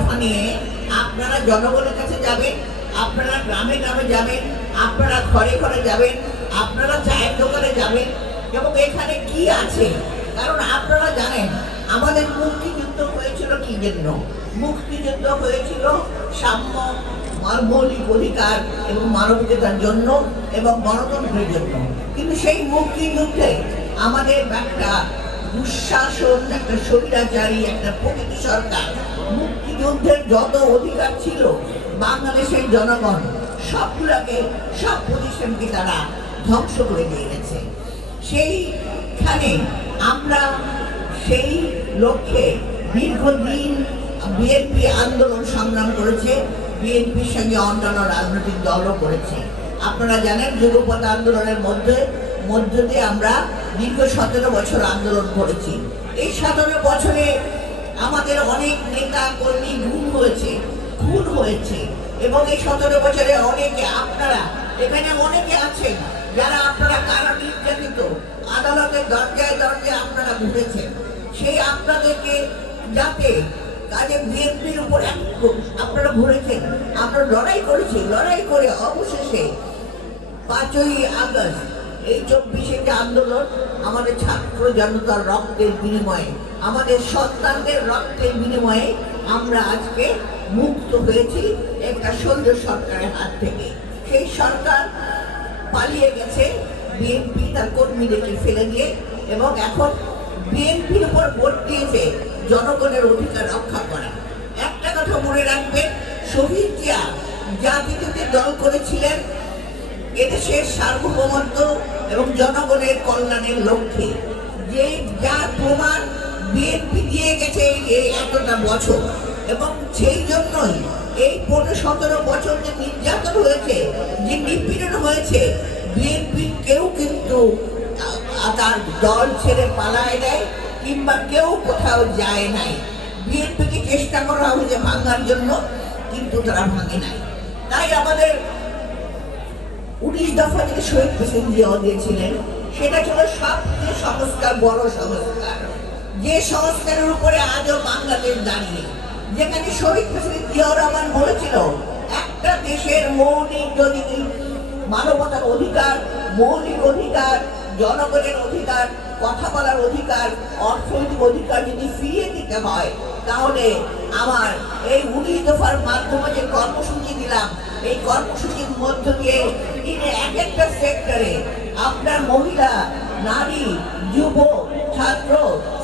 দফা নিয়ে আপনারা জনগণের কাছে যাবেন, আপনারা গ্রামে গ্রামে যাবেন, আপনারা ঘরে ঘরে যাবেন, আপনারা চায়ের দোকানে যাবেন এবং এখানে কি আছে। কারণ আপনারা জানেন আমাদের মুক্তিযুদ্ধ হয়েছিল কি জন্য? মুক্তিযুদ্ধ হয়েছিল সাম্য, মৌলিক অধিকার এবং মানবিকতার জন্য এবং গণতন্ত্রের জন্য। কিন্তু সেই মুক্তিযুদ্ধে আমাদের একটা দুঃশাসন, একটা স্বৈরাচারী, একটা প্রকৃতি সরকার মুক্তিযুদ্ধের যত অধিকার ছিল বাংলাদেশের জনগণ সবগুলোকে, সব প্রতিষ্ঠানকে তারা ধ্বংস করে দিয়ে গেছে। সেইখানে আমরা সেই লক্ষ্যে দীর্ঘদিন বিএনপি আন্দোলন সংগ্রাম করেছে, বিএনপির সঙ্গে অন্যান্য রাজনৈতিক দলও করেছে। আপনারা জানেন যুগপৎ আন্দোলনের মধ্য দিয়ে আমরা দীর্ঘ 17 বছর আন্দোলন করেছি। এই 17 বছরে আমাদের অনেক নেতা কর্মী খুন হয়েছে এবং এই 17 বছরে অনেকে, আপনারা এখানে অনেকে আছেন যারা আপনারা কারা নির্যাতিত, আদালতের দরজায় দরজায় আপনারা ঘুরেছেন। সেই আপনাদেরকে যাতে কাজে বিএনপির উপর আপনারা ঘুরেছেন, আমরা লড়াই করেছি, লড়াই করে অবশেষে 5ই আগস্ট এই 24শে যে আন্দোলন, আমাদের ছাত্র জনতার রক্তের বিনিময়ে, আমাদের সন্তানদের রক্তের বিনিময়ে আমরা আজকে মুক্ত হয়েছি একটা সৈন্য সরকারের হাত থেকে। সেই সরকার পালিয়ে গেছে বিএনপি তার কর্মীদেরকে ফেলে দিয়ে, এবং এখন বিএনপির উপর ভোট দিয়েছে জনগণের অধিকার রক্ষা করা। একটা কথা মনে রাখবেন, শহীদ জিয়া জাতিতে দল করেছিলেন এদেশের সার্বভৌমত্ব এবং জনগণের কল্যাণের লক্ষ্যে। যে যার প্রমাণ বিএনপি দিয়ে গেছে এই এতটা বছর, এবং সেই জন্যই এই 15-17 বছর যে নির্যাতন হয়েছে, যে নিপীড়ন হয়েছে, বিএনপি কেউ কিন্তু তার দল ছেড়ে পালায় দেয় কিংবা কেউ কোথাও যায় নাই। বিএনপিকে চেষ্টা করা হয়েছে ভাঙার জন্য, কিন্তু তারা ভাঙে নাই। তাই আমাদের 19 দফা থেকে শহীদ প্রেসিডেন্ট জিয়া দিয়েছিলেন, সেটা ছিল সবচেয়ে সংস্কার, বড় সংস্কার, যে সংস্কারের উপরে আজও বাংলাদেশ দাঁড়িয়ে। যেখানে শহীদ প্রেসিডেন্ট জিয়াউর রহমান বলেছিল একটা দেশের মৌলিক যদি মানবতার অধিকার, মৌলিক অধিকার, জনগণের অধিকার, কথা বলার অধিকার, অর্থনৈতিক অধিকার যদি ফিরিয়ে দিতে হয়, তাহলে আমার এই 19 দফার মাধ্যমে যে কর্মসূচি দিলাম, এই কর্মসূচির মধ্য দিয়ে তিনি এক একটা সেক্টরে আপনার মহিলা, নারী, যুব, ছাত্র,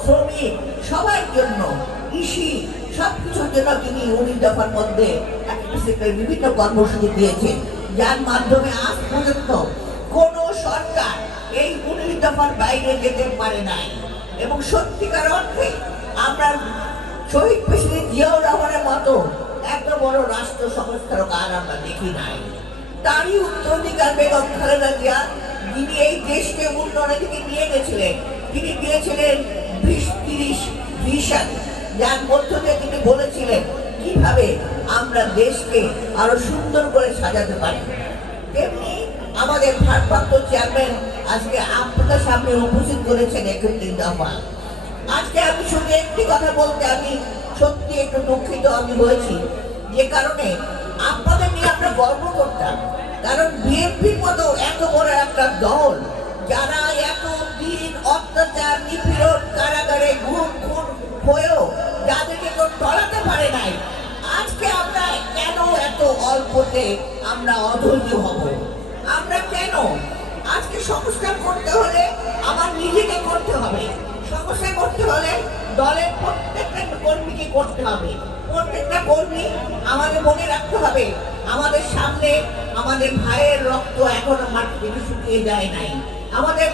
শ্রমিক সবার জন্য, কৃষি সবকিছুর জন্য তিনি 19 দফার মধ্যে একটা সেক্টরে বিভিন্ন কর্মসূচি দিয়েছেন, যার মাধ্যমে আজ পর্যন্ত কোন সরকার এই 19 দফার বাইরে যেতে পারে নাই। এবং সত্যিকার অর্থে আমরা শহীদ প্রেসিডেন্ট জিয়াউর রহমানের মতো এত বড় রাষ্ট্র সংস্কারক আর আমরা দেখি নাই। তারই উত্তরাধিকার বেগম খালেদা জিয়া, যিনি এই দেশকে উন্নয়নের দিকে নিয়ে গেছিলেন, তিনি দিয়েছিলেন 20-30 ভিশন, যার মধ্য দিয়ে তিনি বলেছিলেন কিভাবে আমরা দেশকে আরো সুন্দর করে সাজাতে পারি। তেমনি আমাদের ভারপ্রাপ্ত চেয়ারম্যান আজকে আপনাদের সামনে উপস্থিত করেছেন 31 দফা। আজকে আমি শুধু একটি কথা বলতে আমি সত্যি একটু দুঃখিত আমি হয়েছি, যে কারণে আপনাদের নিয়ে আমরা গর্ব করতাম। কারণ বিএনপির মতো এত বড় একটা দল, যারা এত দিন অত্যাচার, নিপীড়ন, কারাগারে খুন হয়েও যাদেরকে কেউ টলাতে পারে নাই, আজকে আমরা কেন এত অল্পতে আমরা অধৈর্য হব? আমরা কেন? আজকে সংস্কার করতে হলে আমার নিজেকে করতে হবে, সংস্কার করতে হলে দলের প্রত্যেকটা কর্মীকে করতে হবে। প্রত্যেকটা কর্মী আমাদের মনে রাখতে হবে, আমাদের সামনে আমাদের ভাইয়ের রক্ত এখনো মাটি থেকে শুকিয়ে যায় নাই। আমাদের